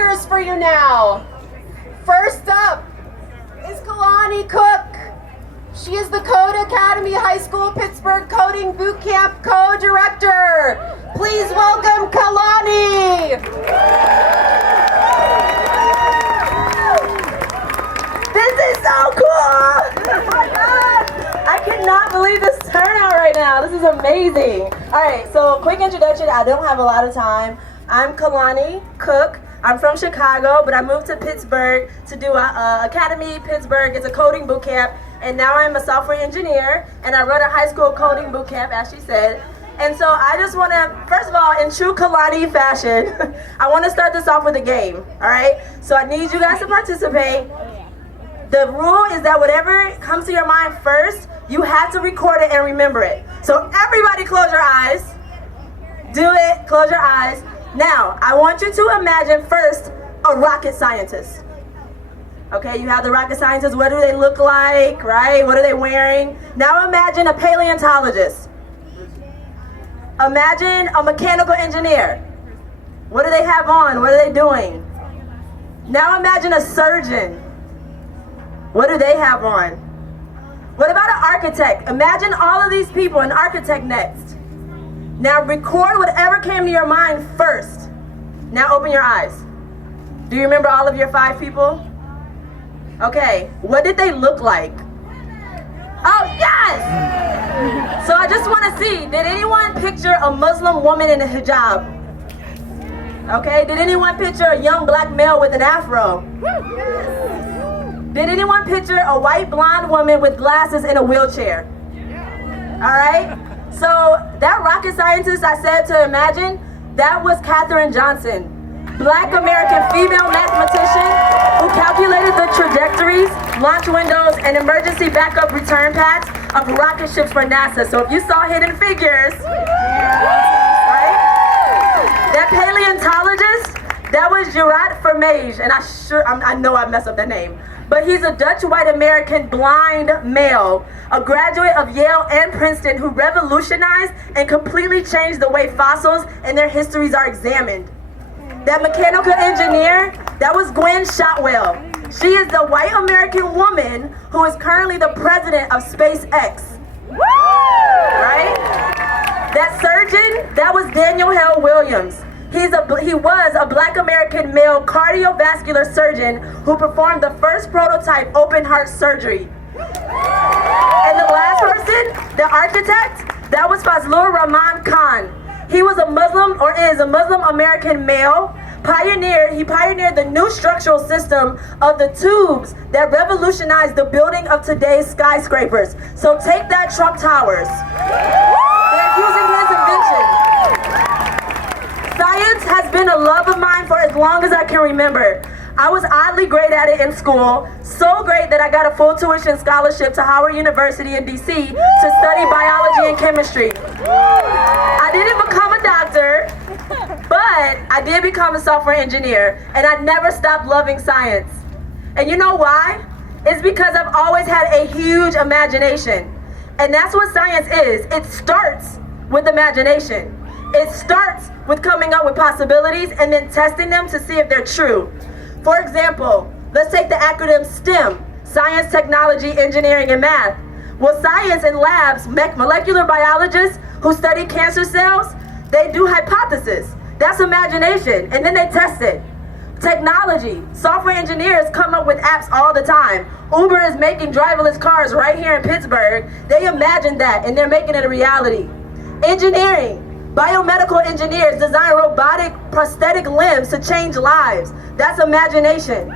speakers for you now. First up is Kelauni Cook. She is the Code Academy High School Pittsburgh Coding Bootcamp Co-Director. Please welcome Kelauni. This is so cool. Oh my God. I cannot believe this turnout right now. This is amazing. All right, so quick introduction. I don't have a lot of time. I'm Kelauni Cook. I'm from Chicago, but I moved to Pittsburgh to do Academy Pittsburgh. It's a coding boot camp, and now I'm a software engineer, and I run a high school coding boot camp, as she said. And so I just want to, first of all, in true Kelauni fashion, I want to start this off with a game, all right? So I need you guys to participate. The rule is that whatever comes to your mind first, you have to record it and remember it. So everybody close your eyes. Do it, close your eyes. Now, I want you to imagine first a rocket scientist. Okay, you have the rocket scientists. What do they look like, right? What are they wearing? Now imagine a paleontologist. Imagine a mechanical engineer. What do they have on? What are they doing? Now imagine a surgeon. What do they have on? What about an architect? Imagine all of these people, an architect next. Now record whatever came to your mind first. Now open your eyes. Do you remember all of your 5 people? Okay, what did they look like? Oh, yes! So I just want to see, did anyone picture a Muslim woman in a hijab? Okay, did anyone picture a young black male with an afro? Did anyone picture a white blonde woman with glasses in a wheelchair? All right? So that rocket scientist I said to imagine, that was Katherine Johnson, Black American female mathematician who calculated the trajectories, launch windows, and emergency backup return paths of rocket ships for NASA. So if you saw Hidden Figures, right? That paleontologist, that was Gerard Vermeij, and I know I messed up that name. But he's a Dutch white American blind male, a graduate of Yale and Princeton who revolutionized and completely changed the way fossils and their histories are examined. That mechanical engineer, that was Gwen Shotwell. She is the white American woman who is currently the president of SpaceX. Right? That surgeon, that was Daniel Hale Williams. He was a black American male cardiovascular surgeon who performed the first prototype open heart surgery. And the last person, the architect, that was Fazlur Rahman Khan. He was a Muslim, or is a Muslim American male. He pioneered the new structural system of the tubes that revolutionized the building of today's skyscrapers. So take that, Trump Towers. They're using his invention. Science has been a love of mine for as long as I can remember. I was oddly great at it in school, so great that I got a full tuition scholarship to Howard University in DC to study biology and chemistry. I didn't become a doctor, but I did become a software engineer, and I never stopped loving science. And you know why? It's because I've always had a huge imagination. And that's what science is. It starts with imagination. It starts with coming up with possibilities and then testing them to see if they're true. For example, let's take the acronym STEM, Science, Technology, Engineering, and Math. Well, science in labs, molecular biologists who study cancer cells, they do hypothesis. That's imagination, and then they test it. Technology, software engineers come up with apps all the time. Uber is making driverless cars right here in Pittsburgh. They imagined that, and they're making it a reality. Engineering, biomedical engineers design robotic prosthetic limbs to change lives. That's imagination.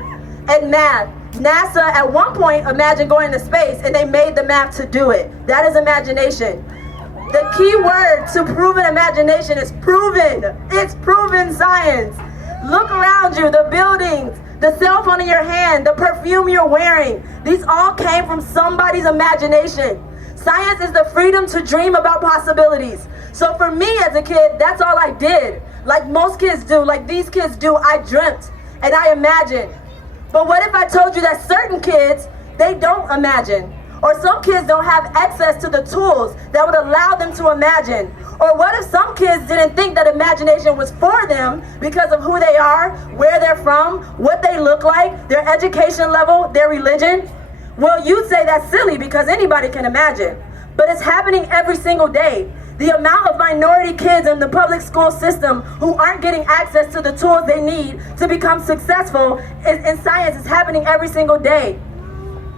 And math, NASA at one point imagined going to space, and they made the math to do it. That is imagination. The key word to proven imagination is proven. It's proven science. Look around you, the buildings, the cell phone in your hand, the perfume you're wearing. These all came from somebody's imagination. Science is the freedom to dream about possibilities. So for me as a kid, that's all I did. Like most kids do, like these kids do, I dreamt and I imagined. But what if I told you that certain kids, they don't imagine? Or some kids don't have access to the tools that would allow them to imagine. Or what if some kids didn't think that imagination was for them because of who they are, where they're from, what they look like, their education level, their religion? Well, you'd say that's silly because anybody can imagine. But it's happening every single day. The amount of minority kids in the public school system who aren't getting access to the tools they need to become successful in science is happening every single day.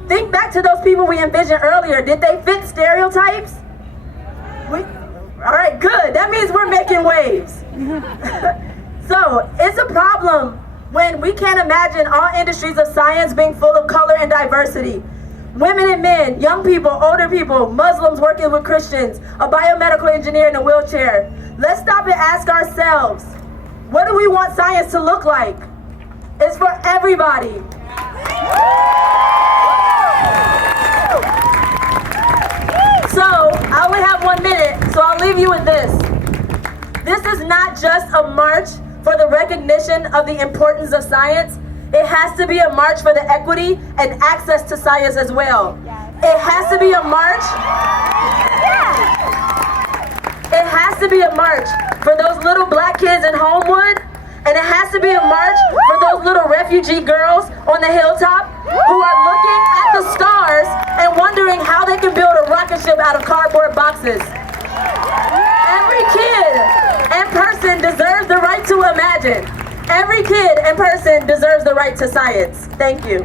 Think back to those people we envisioned earlier. Did they fit stereotypes? All right, good. That means we're making waves. So it's a problem when we can't imagine all industries of science being full of color and diversity. Women and men, young people, older people, Muslims working with Christians, a biomedical engineer in a wheelchair. Let's stop and ask ourselves, what do we want science to look like? It's for everybody. So, I only have 1 minute, so I'll leave you with this. This is not just a march for the recognition of the importance of science. It has to be a march for the equity and access to science as well. It has to be a march. It has to be a march for those little black kids in Homewood, and it has to be a march for those little refugee girls on the hilltop who are looking at the stars and wondering how they can build a rocket ship out of cardboard boxes. Every kid and person deserves the right to imagine. Every kid and person deserves the right to science. Thank you.